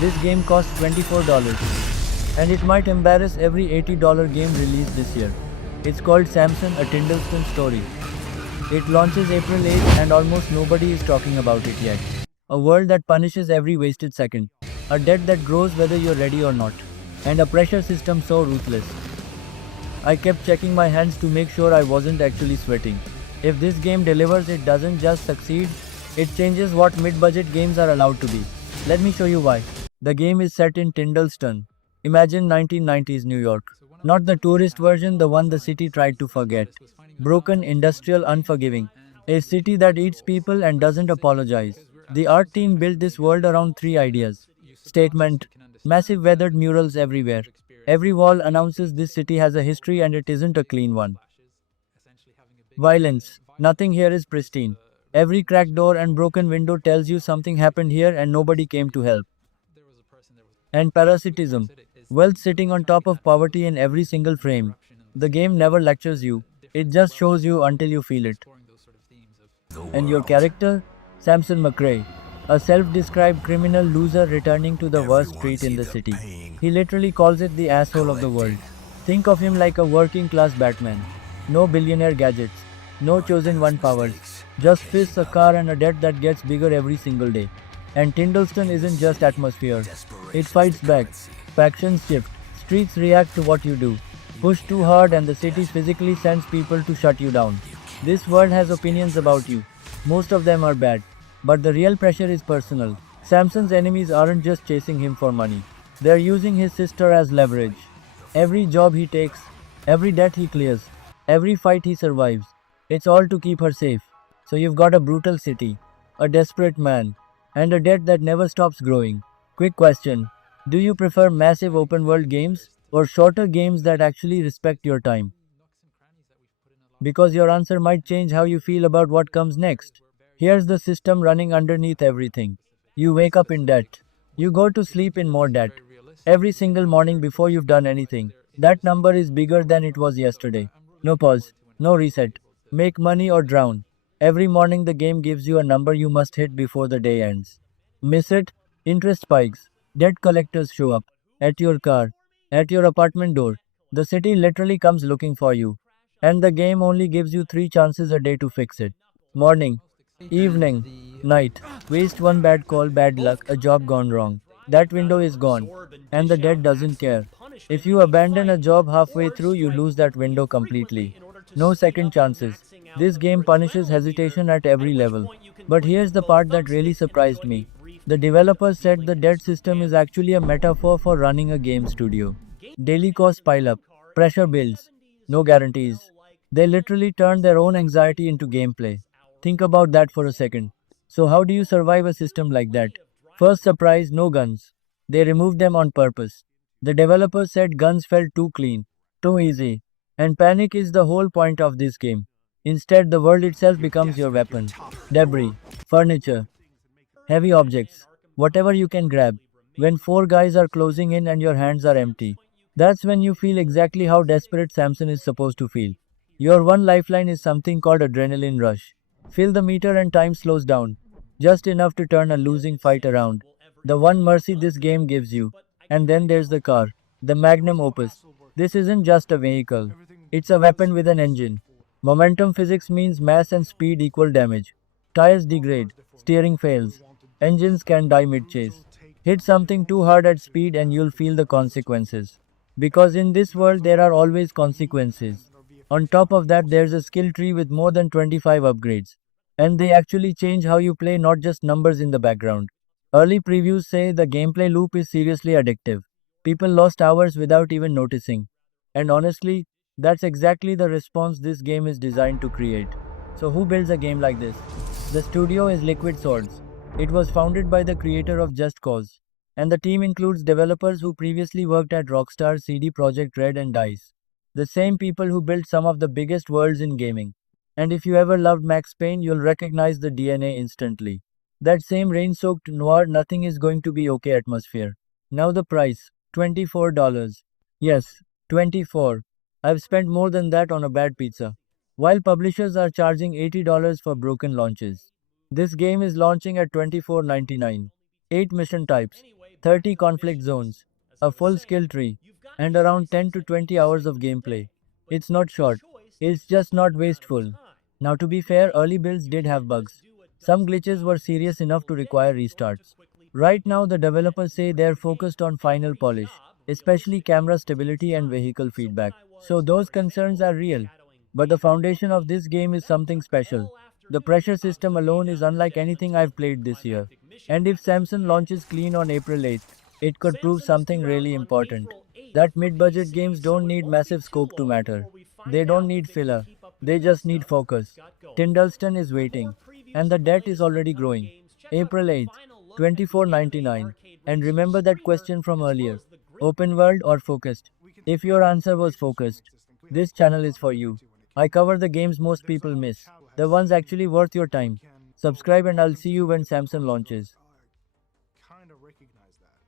This game costs $24, and it might embarrass every $80 game released this year. It's called Samson: A Tindleston Story. It launches April 8th and almost nobody is talking about it yet. A world that punishes every wasted second. A debt that grows whether you're ready or not. And a pressure system so ruthless. I kept checking my hands to make sure I wasn't actually sweating. If this game delivers, it doesn't just succeed, it changes what mid-budget games are allowed to be. Let me show you why. The game is set in Tindleston. Imagine 1990s New York. Not the tourist version, the one the city tried to forget. Broken, industrial, unforgiving. A city that eats people and doesn't apologize. The art team built this world around three ideas. Statement. Massive weathered murals everywhere. Every wall announces this city has a history and it isn't a clean one. Violence. Nothing here is pristine. Every cracked door and broken window tells you something happened here and nobody came to help. And parasitism. Wealth sitting on top of poverty in every single frame. The game never lectures you, it just shows you until you feel it. And your character? Samson McRae. A self-described criminal loser returning to the worst street in the city. He literally calls it the asshole of the world. Think of him like a working class Batman. No billionaire gadgets. No chosen one powers. Just fists, a car and a debt that gets bigger every single day. And Tindleston isn't just atmosphere. It fights back. Factions shift. Streets react to what you do. Push too hard and the city physically sends people to shut you down. This world has opinions about you. Most of them are bad. But the real pressure is personal. Samson's enemies aren't just chasing him for money. They're using his sister as leverage. Every job he takes, every debt he clears, every fight he survives, it's all to keep her safe. So you've got a brutal city, a desperate man, and a debt that never stops growing. Quick question. Do you prefer massive open world games or shorter games that actually respect your time? Because your answer might change how you feel about what comes next. Here's the system running underneath everything. You wake up in debt. You go to sleep in more debt. Every single morning before you've done anything. That number is bigger than it was yesterday. No pause. No reset. Make money or drown. Every morning the game gives you a number you must hit before the day ends. Miss it? Interest spikes. Debt collectors show up. At your car. At your apartment door. The city literally comes looking for you. And the game only gives you 3 chances a day to fix it. Morning. Evening, night, waste one bad call, bad luck, a job gone wrong. That window is gone. And the dead doesn't care. If you abandon a job halfway through, you lose that window completely. No second chances. This game punishes hesitation at every level. But here's the part that really surprised me. The developers said the debt system is actually a metaphor for running a game studio. Daily costs pile up, pressure builds, no guarantees. They literally turned their own anxiety into gameplay. Think about that for a second. So, how do you survive a system like that? First surprise, no guns. They removed them on purpose. The developers said guns felt too clean, too easy. And panic is the whole point of this game. Instead, the world itself becomes your weapon. Debris, furniture, heavy objects, whatever you can grab. When four guys are closing in and your hands are empty, that's when you feel exactly how desperate Samson is supposed to feel. Your one lifeline is something called adrenaline rush. Fill the meter and time slows down, just enough to turn a losing fight around. The one mercy this game gives you. And then there's the car, the magnum opus. This isn't just a vehicle, it's a weapon with an engine. Momentum physics means mass and speed equal damage. Tires degrade, steering fails, engines can die mid-chase. Hit something too hard at speed and you'll feel the consequences. Because in this world there are always consequences. On top of that, there's a skill tree with more than 25 upgrades. And they actually change how you play, not just numbers in the background. Early previews say the gameplay loop is seriously addictive. People lost hours without even noticing. And honestly, that's exactly the response this game is designed to create. So, who builds a game like this? The studio is Liquid Swords. It was founded by the creator of Just Cause. And the team includes developers who previously worked at Rockstar, CD Projekt Red, and DICE. The same people who built some of the biggest worlds in gaming. And if you ever loved Max Payne, you'll recognize the DNA instantly. That same rain-soaked noir nothing is going to be okay atmosphere. Now the price, $24. Yes, 24. I've spent more than that on a bad pizza. While publishers are charging $80 for broken launches. This game is launching at $24.99. 8 mission types, 30 conflict zones, a full skill tree, and around 10 to 20 hours of gameplay. It's not short, it's just not wasteful. Now, to be fair, early builds did have bugs. Some glitches were serious enough to require restarts. Right now, the developers say they're focused on final polish, especially camera stability and vehicle feedback. So, those concerns are real. But the foundation of this game is something special. The pressure system alone is unlike anything I've played this year. And if Samsung launches clean on April 8th, it could prove something really important. That mid budget games don't need massive scope to matter. They don't need filler, they just need focus. Tyndallston is waiting, and the debt is already growing. April 8th, 24.99. And remember that question from earlier, open world or focused? If your answer was focused, this channel is for you. I cover the games most people miss, the ones actually worth your time. Subscribe and I'll see you when Samsung launches. Kind of recognize that.